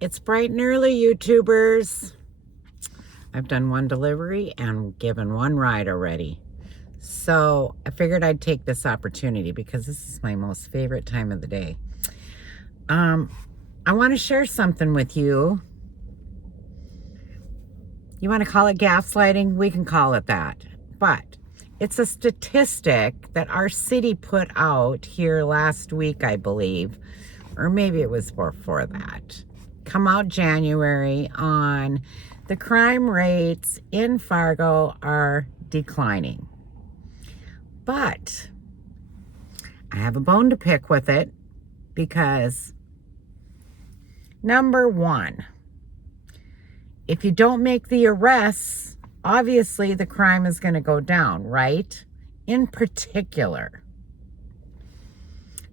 It's bright and early, YouTubers. I've done one delivery and given one ride already. So I figured I'd take this opportunity because this is my most favorite time of the day. I want to share something with you. You want to call it gaslighting? We can call it that. But it's a statistic that our city put out here last week, I believe, or maybe it was before that. Come out January on the crime rates in Fargo are declining. But I have a bone to pick with it because, number one, if you don't make the arrests, obviously the crime is going to go down, right? In particular,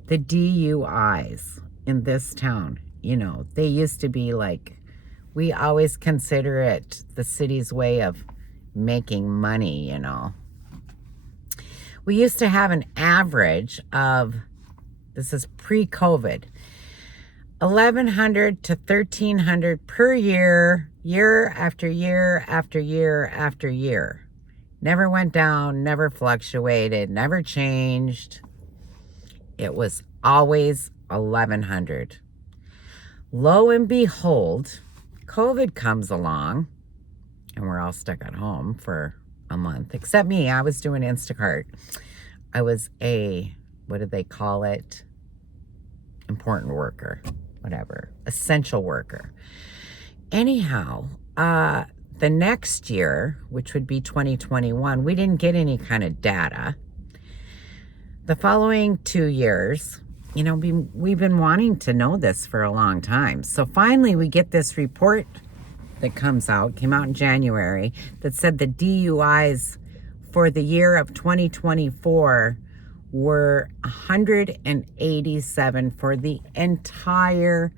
the DUIs in this town. You know, they used to be like, we always consider it the city's way of making money, you know. We used to have an average of, this is pre-COVID, 1,100 to 1,300 per year, year after year after year after year. Never went down, never fluctuated, never changed. It was always 1,100. Lo and behold, COVID comes along, and we're all stuck at home for a month, except me. I was doing Instacart. I was a, what did they call it? Important worker, whatever, essential worker. Anyhow, the next year, which would be 2021, we didn't get any kind of data. The following 2 years, you know, we've been wanting to know this for a long time. So finally we get this report that came out in January, that said the DUIs for the year of 2024 were 187 for the entire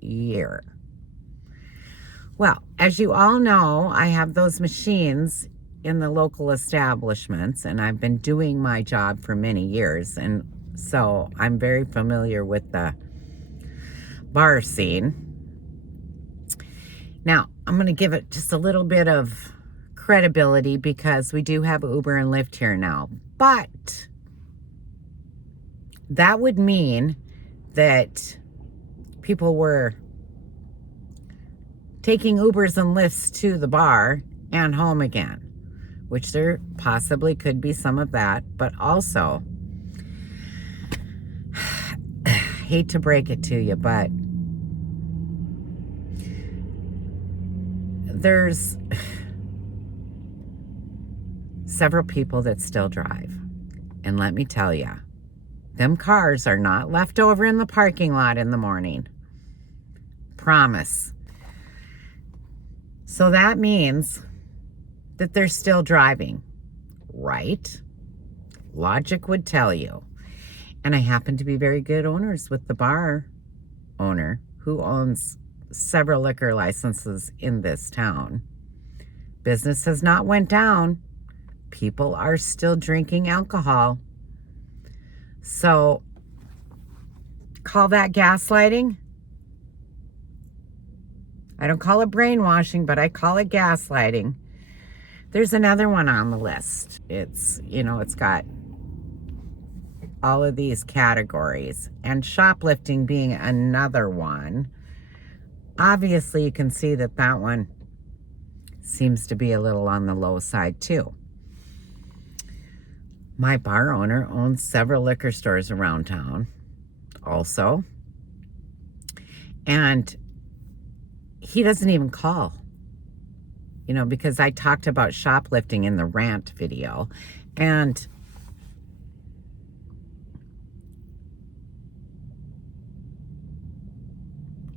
year. Well, as you all know, I have those machines in the local establishments, and I've been doing my job for many years, and so I'm very familiar with the bar scene. Now, I'm going to give it just a little bit of credibility because we do have Uber and Lyft here now. But that would mean that people were taking Ubers and Lyfts to the bar and home again, which there possibly could be some of that, but also, hate to break it to you, but there's several people that still drive. And let me tell you, them cars are not left over in the parking lot in the morning. Promise. So that means that they're still driving, right? Logic would tell you. And I happen to be very good owners with the bar owner who owns several liquor licenses in this town. Business has not went down. People are still drinking alcohol. So, call that gaslighting? I don't call it brainwashing, but I call it gaslighting. There's another one on the list. It's, you know, it's got all of these categories, and shoplifting being another one. Obviously, you can see that that one seems to be a little on the low side too. My bar owner owns several liquor stores around town also, and he doesn't even call, you know, because I talked about shoplifting in the rant video, and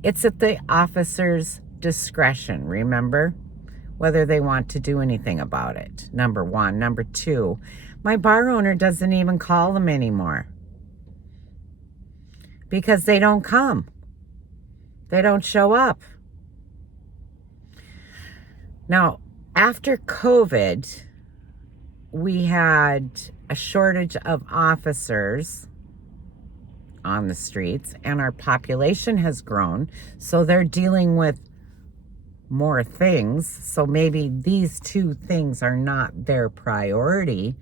it's at the officer's discretion, remember, whether they want to do anything about it, number one. Number two, my bar owner doesn't even call them anymore because they don't come. They don't show up. Now, after COVID, we had a shortage of officers on the streets, and our population has grown, so they're dealing with more things. So maybe these two things are not their priority,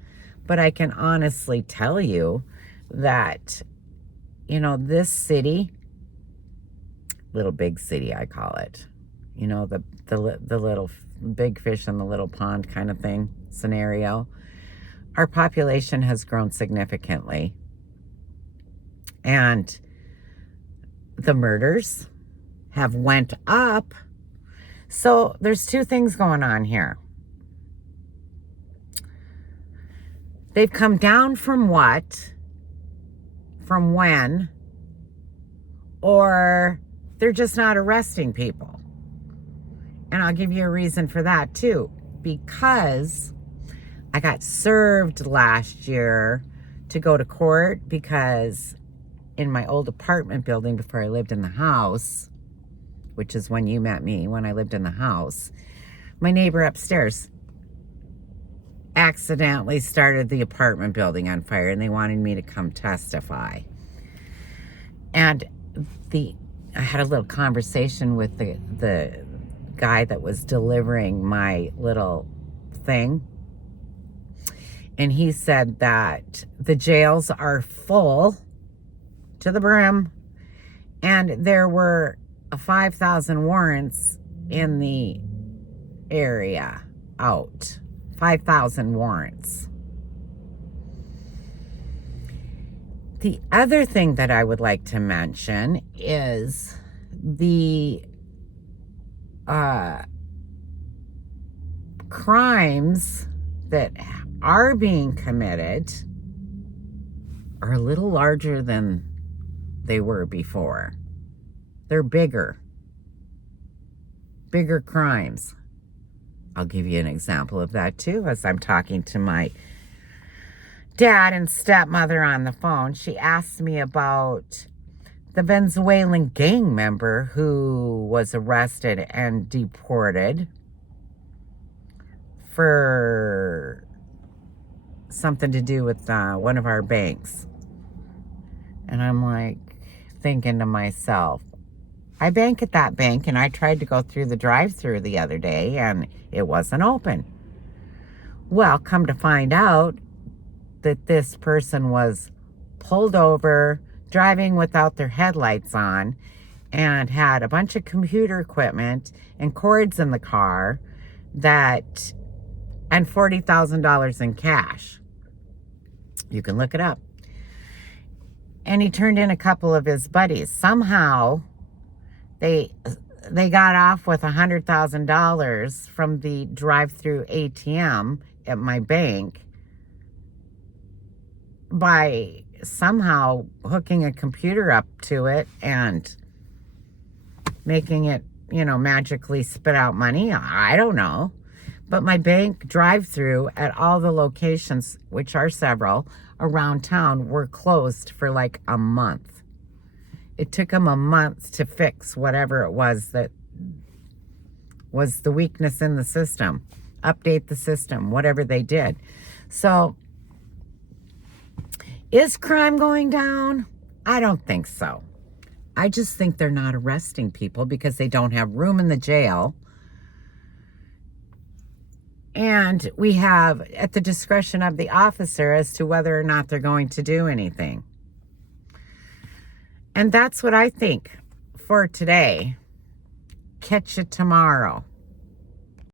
but I can honestly tell you that, this city, little big city, I call it, the little big fish in the little pond kind of thing scenario, our population has grown significantly. And the murders have went up. So there's two things going on here. They've come down from what? From when? Or they're just not arresting people. And I'll give you a reason for that too. Because I got served last year to go to court because in my old apartment building before I lived in the house, which is when you met me, when I lived in the house, my neighbor upstairs accidentally started the apartment building on fire, and they wanted me to come testify. And I had a little conversation with the guy that was delivering my little thing. And he said that the jails are full to the brim, and there were 5,000 warrants in the area out. 5,000 warrants. The other thing that I would like to mention is the crimes that are being committed are a little larger than they were before. They're bigger crimes. I'll give you an example of that too. As I'm talking to my dad and stepmother on the phone, she asked me about the Venezuelan gang member who was arrested and deported for something to do with one of our banks. And I'm like thinking to myself, I bank at that bank, and I tried to go through the drive-thru the other day and it wasn't open. Well, come to find out that this person was pulled over, driving without their headlights on, and had a bunch of computer equipment and cords in the car and $40,000 in cash. You can look it up. And he turned in a couple of his buddies. Somehow they got off with $100,000 from the drive-through ATM at my bank by somehow hooking a computer up to it and making it, magically spit out money. I don't know. But my bank drive-through at all the locations, which are several around town, were closed for like a month. It took them a month to fix whatever it was that was the weakness in the system, update the system, whatever they did. So, is crime going down? I don't think so. I just think they're not arresting people because they don't have room in the jail. And we have at the discretion of the officer as to whether or not they're going to do anything. And that's what I think for today. Catch you tomorrow.